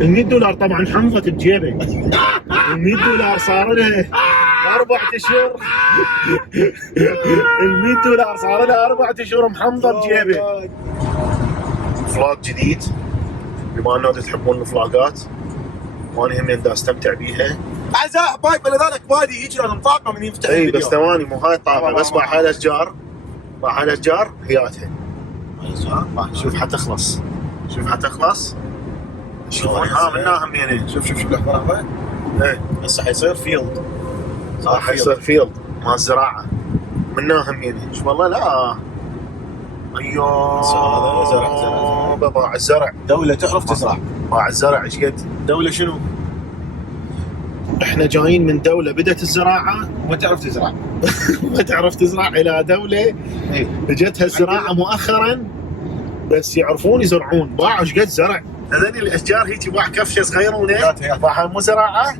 ال 100 دولار طبعا حمضت بجيبه. ال 100 دولار صار لها 4 اشهر. ال 100 دولار صار لها 4 اشهر محمضه بجيبه. فلاج جديد، بما انه تحبون الفلاجات وانا هم دا استمتع بيها. اعزائي احبائي بلدان وادي يجي لازم طاقه من يفتح اي الفيديو. بس ثواني مو هاي الطاقه، بس باع هاي الاشجار، باع هاي الاشجار هياتها. شوف حتخلص، شوف حتخلص. شوفون ها منها همينين. شوف لحظه لحظه. ايه هسه حيصير فيلد، راح يصير فيلد مال الزراعه منها همينين. شوف والله لا ايوه هذا زرع باع الزرع. دوله تعرف تزرع. باع الزرع ايش قد؟ دوله شنو؟ احنا جايين من دوله بدت الزراعه ما تعرف تزرع. ما تعرف تزرع الى دوله اجتها الزراعه مؤخرا بس يعرفون يزرعون. باعوا ايش قد زرع. هذني الاشجار هيك باع كفشه صغيرونه، باعها مو زراعه،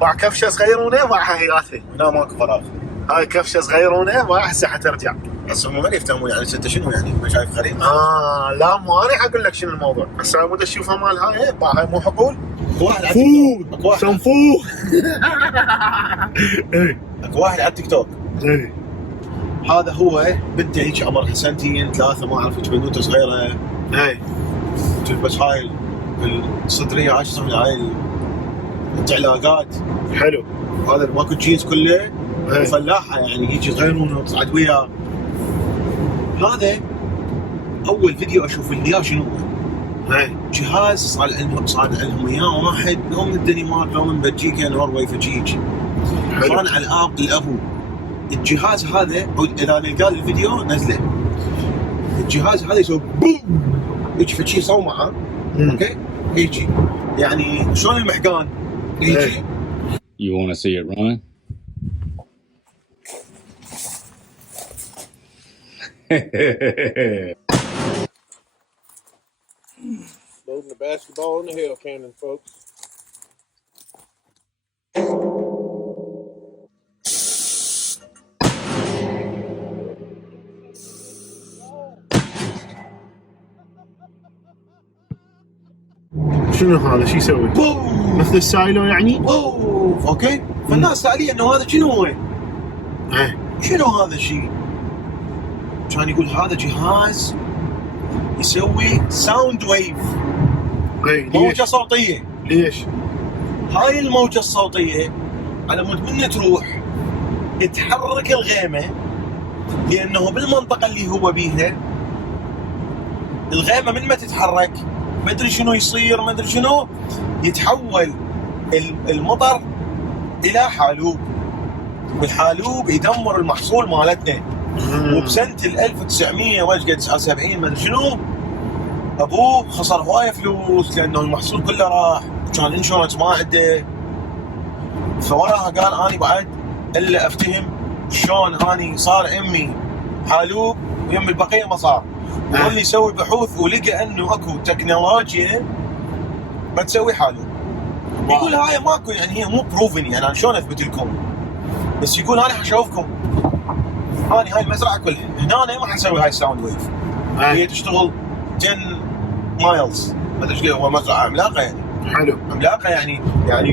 باع كفشه صغيرونه باعها هياثه. هنا ماكو فراغ. هاي كفشه صغيرونه باع هسه حترجع. بس هم ما يفتهمون يعني انت شنو يعني ما شايف غريب. لا مو انا حقول لك شنو الموضوع. هسه مو تشوفها مال هاي باع هاي مو حقول. اكو واحد على فود تيك توك. شنفوه. اكو واحد على التيك توك. اي هذا هو بنته هيك عمرها سنتين ثلاثه ما اعرف ايش بنوته صغيره. اي بس هاي الصدريه هاي شو يسمونها هاي العلاقات. حلو. هذا ماكو جينز كله وفلاحه يعني يجي غيرونه وتصعد وياه. هذا اول فيديو اشوف اللي اياه شنو هو؟ جهاز صار لهم اياه واحد لو من الدنمارك لو من بلجيكا نرويج فجيج. كان على الابو. الجهاز هذا اذا لقى الفيديو نزله. الجهاز هذا يسوي بوم يجي فشي صومعه. اوكي يجي يعني شلون المحقان يجي. You want to see it run? Loading the basketball in the hell cannon, folks. شنو هذا؟ شو يسوي؟ بوم مثل السايلو يعني؟ اوف اوكي. فالناس ساليه انه هذا شنو هو؟ شنو هذا الشيء؟ كان يقول هذا جهاز يسوي ساوند ويف. موجه صوتيه. ليش؟ هاي الموجه الصوتيه على مود من تروح تحرك الغيمه، لانه بالمنطقه اللي هو بيها الغيمه من ما تتحرك ما ادري شنو يصير، ما ادري شنو يتحول المطر الى حالوب، والحالوب يدمر المحصول مالتنا. وبسنه 1900 وش قد 79 ما ادري شنو ابوه خسر هوايه فلوس لانه المحصول كله راح وكان انشورنس ما عنده. فوراها قال اني بعد الا افتهم شلون اني صار امي حالوب ويم البقيه ما صار. وظل يسوي بحوث ولقى انه اكو تكنولوجيا ما تسوي حالوب. يقول هاي ماكو يعني هي مو بروفن يعني انا شلون اثبت لكم، بس يقول انا حشوفكم اني هاي المزرعه كلها هنا أنا ما حنسوي هاي الساوند ويف. هي تشتغل 10 مايلز ما ادري ايش هو مزرعه عملاقه يعني. حلو عملاقه يعني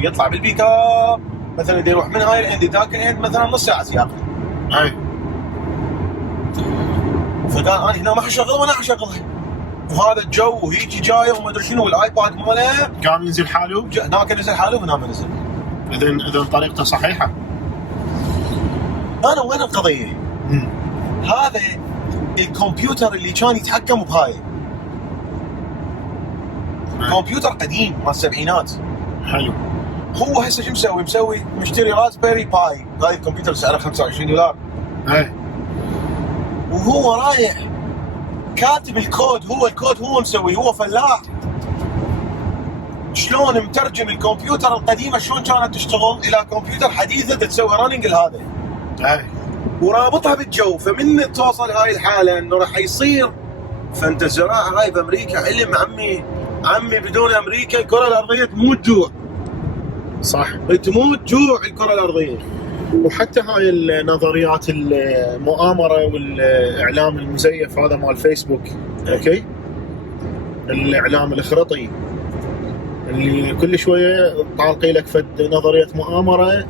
يطلع بالبيك اب مثلا يروح من هاي الاند ذاك الاند مثلا نص ساعه سياقه. فقال انا هنا ما حشغلها ولا حشغلها وهذا الجو وهيجي جايه وما ادري شنو والايباد ماله كان ينزل حالوب. هناك نزل حالوب وهنا ما نزل. اذا طريقته صحيحه. انا وين القضيه؟ هذا الكمبيوتر اللي كان يتحكم بهاي كمبيوتر قديم مال السبعينات. حلو. هو هسه شو مسوي مشتري راسبيري باي. هاي الكمبيوتر سعره $25. وهو رايح كاتب الكود. هو الكود هو مسوي. هو فلاح. شلون مترجم الكمبيوتر القديمه شلون كانت تشتغل الى كمبيوتر حديثه تسوي رننج لهذا. ورابطها بالجو. فمن توصل هاي الحاله انه راح يصير. فانت الزراعه هاي بامريكا علم عمي بدون امريكا الكره الارضيه تموت جوع. صح تموت جوع الكره الارضيه. وحتى هاي النظريات المؤامره والاعلام المزيف هذا مال فيسبوك. اوكي الاعلام الاخرطي اللي كل شويه طالقي لك فد نظريه مؤامره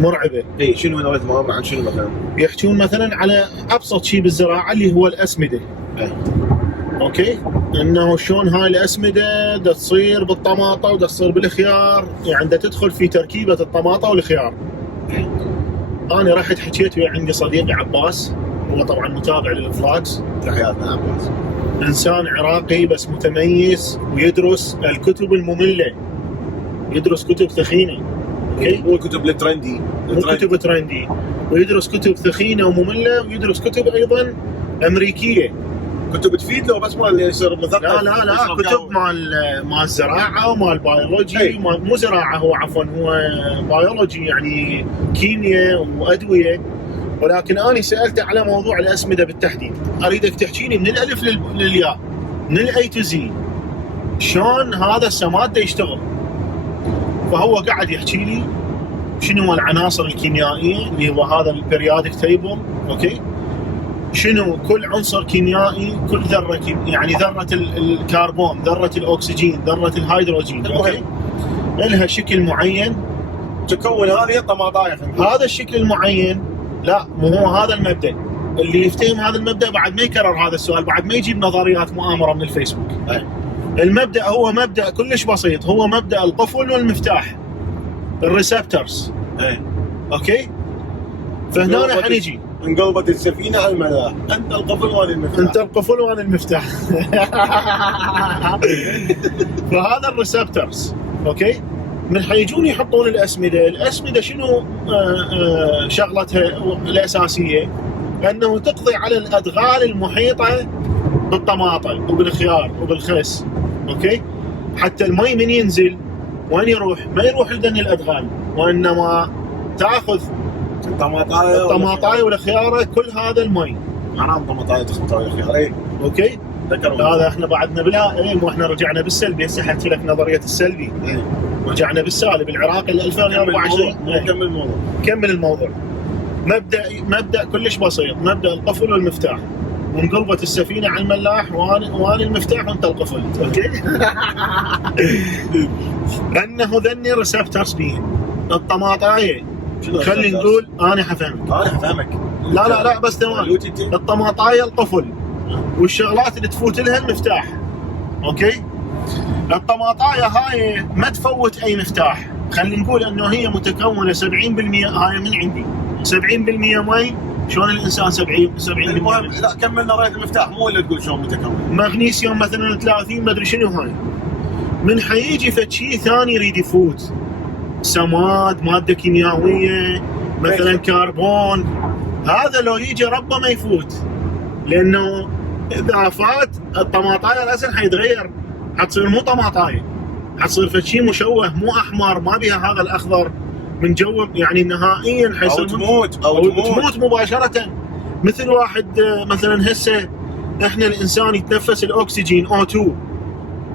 مرعبه. اي شنو نظريه المؤامره عن شنو مثلا؟ يحكون مثلا على ابسط شيء بالزراعه اللي هو الاسمده. اوكي، انه شلون هاي الاسمده دا تصير بالطماطه ودا تصير بالخيار، يعني دا تدخل في تركيبه الطماطه والخيار. انا رحت حكيت ويا عندي صديقي عباس، هو طبعا متابع للفلاكس. تحياتنا عباس. انسان عراقي بس متميز ويدرس الكتب الممله، يدرس كتب ثخينه. اوكي، مو الكتب الترندي، مو كتب ترندي، ويدرس كتب ثخينه وممله، ويدرس كتب ايضا امريكيه. كتب تفيد له بس ما اللي يصير مثقف. لا كتب مال الزراعه ومال البيولوجي، مو زراعه، هو عفوا هو بيولوجي يعني كيمياء وادويه. ولكن انا سالته على موضوع الاسمده بالتحديد، اريدك تحكيني من الالف للياء، من الاي تو زي، شلون هذا السماد يشتغل. فهو قاعد يحكي لي شنو العناصر الكيميائيه اللي هو هذا البريودك تيبل. اوكي، شنو كل عنصر كيميائي، كل ذره يعني ذره الكربون، ذره الاكسجين، ذره الهيدروجين. اوكي، لها شكل معين تكون هذه الطماطايه. هذا الشكل المعين. لا، مو هو هذا المبدا. اللي يفتهم هذا المبدا بعد ما يكرر هذا السؤال، بعد ما يجيب نظريات مؤامره من الفيسبوك. المبدا هو مبدا كلش بسيط، هو مبدا القفل والمفتاح، الريسبتورز. اوكي، فهنا حنجي انقلبت السفينه على الملاح، انت القفل وانا المفتاح. انت القفل وانا المفتاح. فهذا الريسبتورز. اوكي، من حيجون يحطون الاسمده شنو شغلتها الاساسيه؟ انه تقضي على الادغال المحيطه بالطماطم وبالخيار وبالخس. اوكي، حتى المي من ينزل وين يروح؟ ما يروح لدن الادغال، وانما تاخذ الطماطايه والخياره كل هذا المي. حرام طماطايه تخبط على الخيار. اوكي، هذا احنا بعدنا بلا مو احنا رجعنا بالسلبي. هسه حكيت لك نظريه السلبي، رجعنا بالسالب. العراق 2024. كمل الموضوع. مبدا كلش بسيط، مبدا القفل والمفتاح. وانقلبت السفينه على الملاح، وانا المفتاح وانت القفل. اوكي. انه ذني ريسبتورز بيهم الطماطايه. خلي نقول انا حفهمك. لا بس تمام. الطماطايه القفل، والشغلات اللي تفوت لها المفتاح. اوكي، الطماطايه هاي ما تفوت اي مفتاح. خلينا نقول انه هي متكونه 70% هاي من عندي، 70% مي. شلون الانسان 70%؟ المهم لا كمل نظريه المفتاح، مو اللي تقول شلون متكون. مغنيسيوم مثلا 30، ما ادري شنو هاي. من حيجي فد شيء ثاني يريد يفوت، سماد، ماده كيميائيه مثلا كربون، هذا لو يجي ربما ما يفوت، لانه اذا فات الطماطايه الاساسا حيتغير، حتصير مو طماطايه، حتصير فد شيء مشوه، مو احمر، ما بيها هذا الاخضر من جو، يعني نهائيا حيصير تموت مباشره. مثل واحد مثلا هسه احنا الانسان يتنفس الاكسجين O2،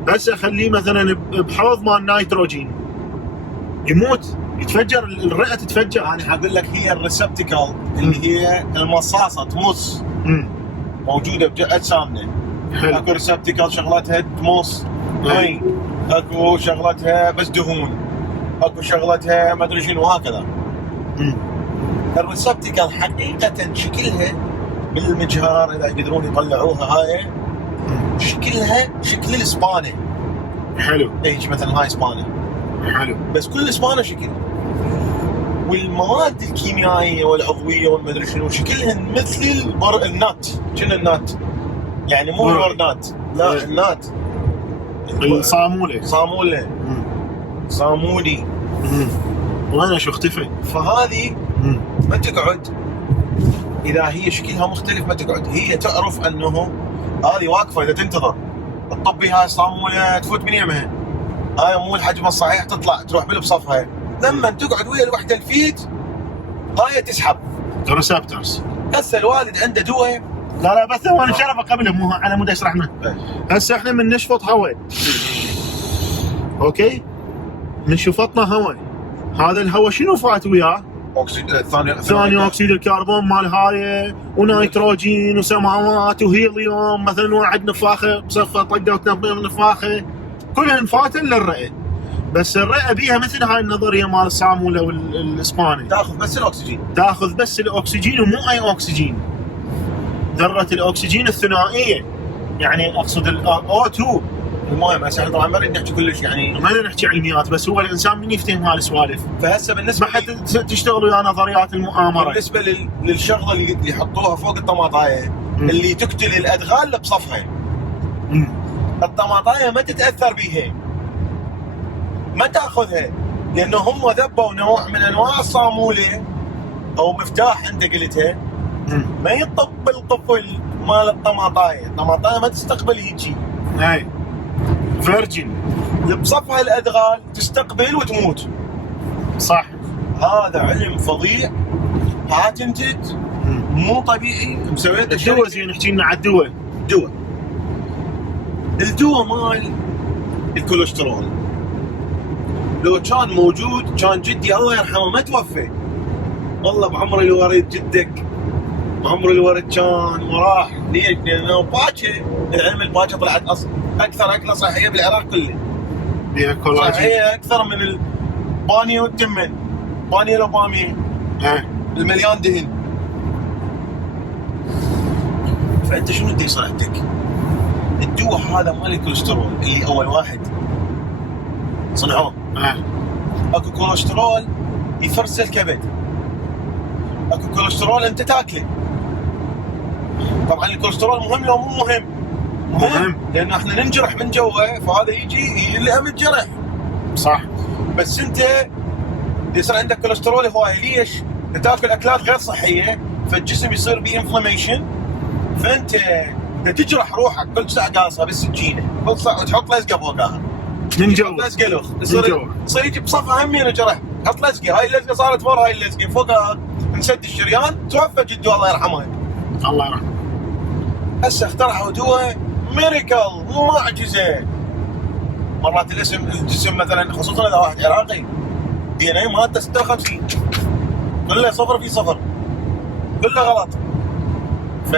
هسه خليه مثلا بحوض مال نيتروجين يموت، يتفجر الرئه، تتفجر. انا حقول لك هي الريسبتيكال اللي هي المصاصه تمص، موجوده باجسامنا. اكو ريسبتيكال شغلتها تمص مي، اكو شغلتها بس دهون، اكو شغلتها ما ادري شنو، وهكذا. الريسبتيكال حقيقه شكلها بالمجهر اذا يقدرون يطلعوها، هاي شكلها شكل الاسبانه. حلو. ايش مثلا هاي اسبانه حلو، بس كل اسبانه شكل. والمواد الكيميائيه والعضويه والمدري شنو شكلها مثل النات. شنو النات؟ يعني مو الورنات، لا النات، الصاموله صامولي. وانا شو اختفى. فهذه ما تقعد، اذا هي شكلها مختلف ما تقعد، هي تعرف انه هذه واقفه. اذا تنتظر تطبي هاي الصاموله تفوت من يمها، هاي مو الحجم الصحيح، تطلع تروح بالبصفها. لما تقعد ويا الوحده الفيت هاي تسحب ريسبتورز. هسه الوالد عنده دواء. لا بس هو انا شرفه قبله، مو على مود اشرحنا. هسه احنا من نشفط هواء، اوكي، من شفطنا هواء، هذا الهواء شنو فات وياه؟ ثاني اكسيد الكربون مال هاي، ونيتروجين وسماوات وهيليوم. مثلا واحد نفاخه بصفه طقه وتنبيه نفاخه، كلها انفاتن للرئه. بس الرئه بيها مثل هاي النظريه مال الصاموله والاسباني، تاخذ بس الاكسجين. تاخذ بس الاكسجين ومو اي اكسجين، ذره الاكسجين الثنائيه، يعني اقصد الO2. المهم هسه احنا طبعا ما نريد نحكي كلش يعني، ما نحكي علميات، بس هو الانسان من يفتهم هالسوالف. فهسه بالنسبه ما حد تشتغلوا ويا نظريات المؤامره. بالنسبه للشغله اللي يحطوها فوق الطماطايه اللي تقتل الادغال اللي بصفها، الطماطايه ما تتاثر بيها، ما تاخذها، لانه هم ذبوا نوع من انواع الصاموله او مفتاح انت قلتها، ما يطب القفل مال الطماطايه ما تستقبل هيجي، اي فيرجن بصفها الادغال تستقبل وتموت. صح. هذا علم فظيع، باتنتد، مو طبيعي. مسويته الدواء زين، نحكي لنا على الدواء. الدواء مال الكوليسترول لو كان موجود كان جدي الله يرحمه ما توفى. والله بعمر اللي ورد جدك، بعمر اللي ورد كان وراح. ليش؟ لانه باكر، العلم الباكر طلعت اكثر اكله صحيه بالعراق كله. بيها كولاجين صحيه اكثر من البانيه والتمن، بانيه لو باميه المليان دهن. فانت شنو بدي يصير عندك؟ الدواء هذا مال الكوليسترول اللي اول واحد صنعوه، اكو كوليسترول يفرز الكبد، اكو كوليسترول انت تاكله. طبعا الكوليسترول مهم لو مو مهم؟ مهم، لان احنا ننجرح من جوا، فهذا يجي يلهم الجرح. صح. بس انت يصير عندك كوليسترول هواي، ليش؟ تاكل اكلات غير صحيه، فالجسم يصير بيه انفلاميشن، فانت تجرح روحك كل ساعه قاصها بالسكينه، كل ساعه وتحط لزقه فوقها من جوا، لزقه لخ، يصير يجي بصفها همين جرح، حط لزقه، هاي اللزقه صارت ورا هاي اللزقه فوقها انسد الشريان، توفى جدو الله يرحمه. الله يرحمه. هسه اخترعوا دواء ميريكل، معجزه. مرات الجسم مثلا، خصوصا اذا واحد عراقي دي ان اي مالته 56 كله 0 في 0 كله غلط، ف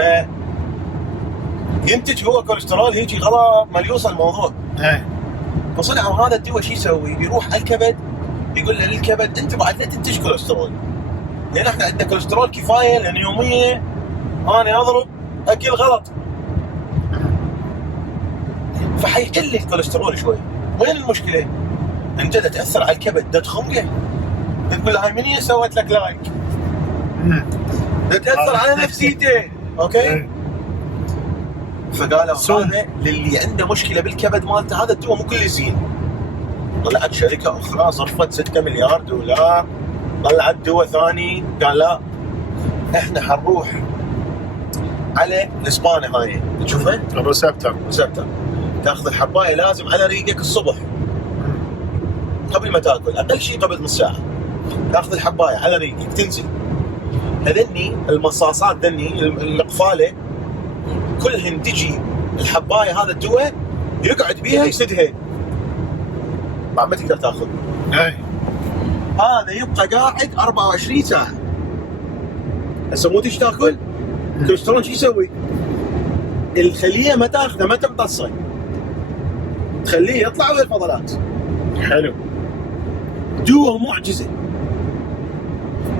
ينتج هو كوليسترول هيجي غلط مليوص الموضوع. فصنعوا هذا الدواء شو يسوي؟ يروح على الكبد يقول له للكبد انت بعد لا تنتج كوليسترول، لان احنا عندنا كوليسترول كفايه، لان يوميا انا اضرب اكل غلط، فحيقل الكوليسترول شوي. وين المشكله؟ انت تاثر على الكبد، تخنقه، تقول هاي مني سوت لك لايك، تاثر على نفسيته. اوكي. فقالوا هذا للي عنده مشكله بالكبد مالته، هذا الدواء مو كل زين. طلعت شركه اخرى صرفت 6 مليار دولار، طلعت دواء ثاني، قال لا احنا حنروح على الاسبانه هاي تشوفها الريسبتر، تاخذ الحبايه لازم على ريقك الصبح قبل ما تاكل، اقل شيء قبل نص ساعه تاخذ الحبايه على ريقك تنزل. هذني المصاصات ذني القفاله كلهن تجي الحبايه هذا الدواء يقعد بيها يسدها، بعد ما تقدر تاخذ. هذا يبقى قاعد 24 ساعه. هسه مو تيجي تاكل الكوليسترول شو يسوي؟ الخليه ما تاخذه، ما تمتصه، تخليه يطلع ويا الفضلات. حلو. دواء معجزه.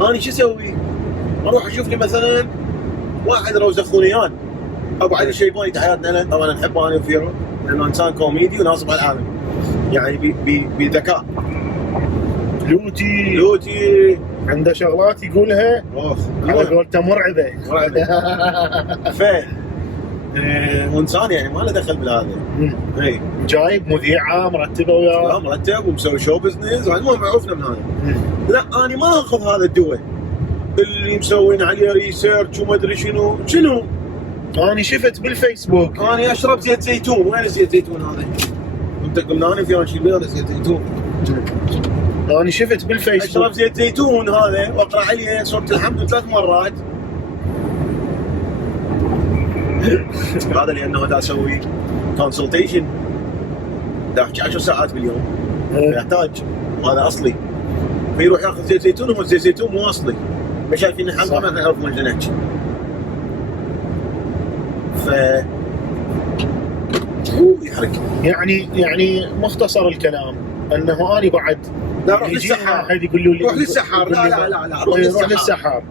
انا شو اسوي؟ اروح اشوف لي مثلا واحد روزخونيان ابو علي الشيباني، تحياتنا له، طبعا نحبه انا وفيرو لانه انسان كوميدي وناصب على العالم، يعني بذكاء. لوتي عنده شغلات يقولها على قولته مرعبه. ف انسان يعني ما له دخل بالهذا. اي جايب مذيعه مرتبه وياه، مرتب ومسوي شو بزنس، المهم عرفنا من هذا. لا انا ما اخذ هذا الدواء اللي مسوين عليه ريسيرش وما ادري شنو. انا شفت بالفيسبوك، انا اشرب زيت زيتون. وين زيت زيتون هذا؟ انت قلنا انا في شيء زيت زيتون. انا شفت بالفيسبوك اشرب زيت زيتون هذا واقرا عليه سوره الحمد 3 مرات. هذا لانه دا اسوي كونسلتيشن، دا احكي 10 ساعات باليوم، يحتاج، وهذا اصلي، فيروح ياخذ زيت زيتون، وهو زيت زيتون مو اصلي، ما شايفين الحلقه ما نعرف من نحكي. ف هو يحرق. يعني مختصر الكلام، انه اني بعد لا روح يجي للسحار، واحد يقولوا لي روح للسحار، لا لا لا لا روح روح للسحار، للسحار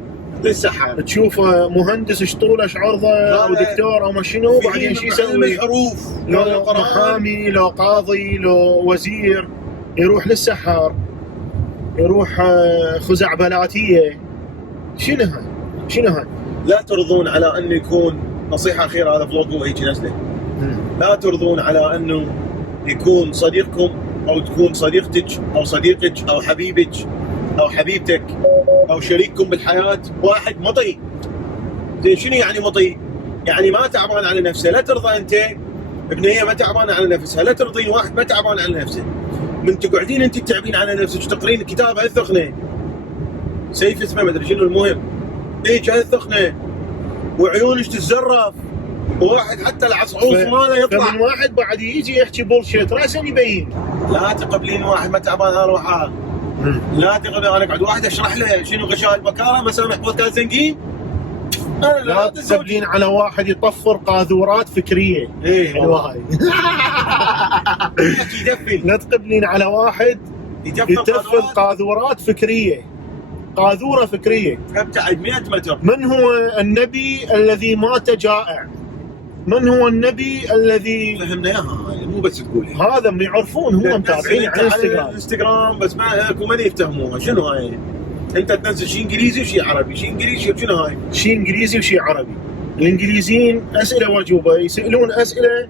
للسحار تشوف مهندس ايش طوله ايش عرضه او دكتور او ما شنو، بعدين شو يسوي؟ الحروف لو محامي لو قاضي لو وزير يروح للسحار، يروح خزعبلاتيه. شنو هاي؟ شنو هاي؟ لا ترضون على انه يكون نصيحه اخيره، هذا فلوق هو هيك نزله. لا ترضون على انه يكون صديقكم او تكون صديقتك او صديقك او حبيبك او حبيبتك او شريككم بالحياه واحد مطي. زين شنو يعني مطي؟ يعني ما تعبان على نفسه. لا ترضى انت بنيه ما تعبانه على نفسها، لا ترضين واحد ما تعبان على نفسه. من تقعدين انت تعبين على نفسك تقرين كتاب هالثخنه سيف اسمه ما ادري شنو، المهم هيك هالثخنه وعيونك تتزرف، وواحد حتى العصعوص ماله يطلع. فمن واحد بعد يجي يحكي بولشيت راسا يبين. لا تقبلين واحد ما تعبان اروحه. لا تقبلين انا اقعد واحد اشرح له شنو غشاء البكاره مسامح بودكاست زنقين. لا تسبلين على واحد يطفر قاذورات فكريه. ايه حلوه هاي. يدفن. لا تقبلين على واحد يتفل قاذورات فكريه، قاذوره فكريه. ابتعد 100 متر. من هو النبي الذي مات جائع؟ من هو النبي الذي فهمنا اياها مو بس تقولي هذا ما يعرفون، هم متابعين على الانستغرام بس ما اكو من يفتهموها. شنو هاي؟ انت تنزل شيء انجليزي وشيء عربي، شيء انجليزي شنو هاي؟ شيء انجليزي وشيء عربي. الانجليزيين اسئله وجوبه، يسالون اسئله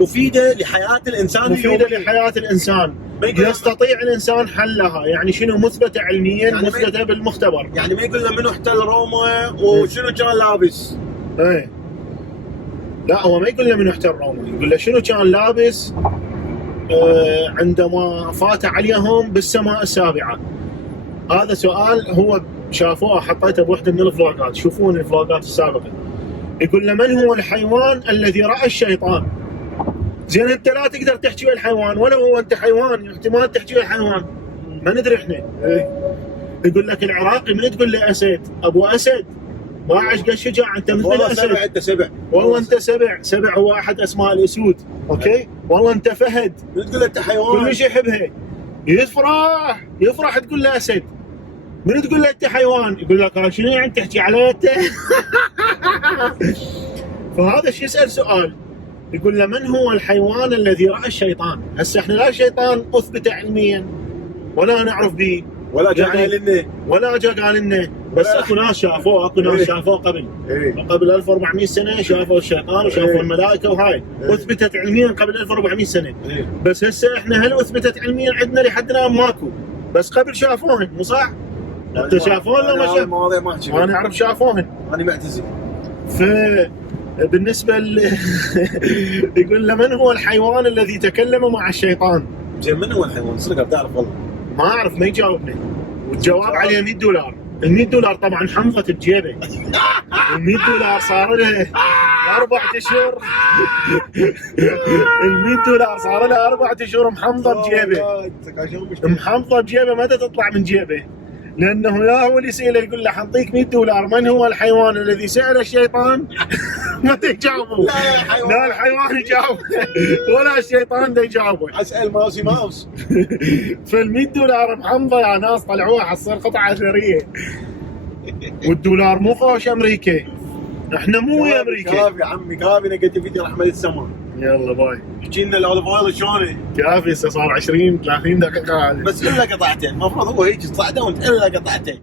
مفيده لحياه الانسان، مفيده لحياه الانسان، يستطيع الانسان حلها. يعني شنو مثبته علميا، يعني مثبته بالمختبر. يعني ما يقول له منو احتل روما وشنو كان لابس. ايه لا هو ما يقول له منو احتل روما، يقول له شنو كان لابس عندما فات عليهم بالسماء السابعه. هذا سؤال هو شافوه، حطيته بوحده من الفلوقات، شوفون الفلوقات السابقه. يقول له من هو الحيوان الذي راى الشيطان؟ زين انت لا تقدر تحكي ويا الحيوان، ولو هو انت حيوان احتمال تحكي ويا الحيوان، ما ندري احنا. يقول لك العراقي من تقول له اسد، ابو اسد باعش قد شجاع انت مثل الاسد. والله انت سبع، والله انت سبع، سبع هو احد اسماء الاسود، اوكي؟ والله انت فهد، من تقول له انت حيوان كل شيء يحبها، يفرح تقول له اسد. من تقول له انت حيوان يقول لك شنو يعني تحكي علي انت؟ فهذا الشيء يسال سؤال، يقول له من هو الحيوان الذي راى الشيطان؟ هسه احنا لا شيطان اثبت علميا ولا نعرف به ولا جا قال لنا، ولا جا قال لنا، بس اكو ناس شافوه، اكو ناس شافوه قبل 1400 سنه شافوا الشيطان وشافوا الملائكه وهاي اثبتت علميا قبل 1400 سنه. بس هسه احنا هل اثبتت علميا عندنا لحد الان؟ ماكو، بس قبل شافوهن، مو صح؟ انت شافوهن ولا ما شافوهن؟ ما نعرف شافوهن، انا معتزل. بالنسبه يقول له من هو الحيوان الذي تكلم مع الشيطان؟ زين من هو الحيوان؟ صدق بتعرف والله ما اعرف، ما يجاوبني، والجواب عليه $100. ال$100 طبعا حمضت بجيبه. $100 صار له 4 اشهر. $100 صار له 4 اشهر محمضه بجيبه، محمضه بجيبه ما تطلع من جيبه، لانه يا هو اللي يساله يقول له حنطيك $100 من هو الحيوان الذي سأل الشيطان؟ ما تجاوبه. لا الحيوان يجاوب ولا الشيطان ده يجاوبه. اسال ماوس. $100 محمضه يا ناس، طلعوها حصل قطعه اثريه. والدولار مو خوش امريكا، احنا مو ويا امريكا. كافي عمي كافي، نقيت فيديو رحمه السماء. يلا باي. احكي لنا الاوليف اويل شلونه؟ كافي، صار 20 30 دقيقه. بس الا قطعتين، المفروض هو هيك تصعده وانت الا قطعتين.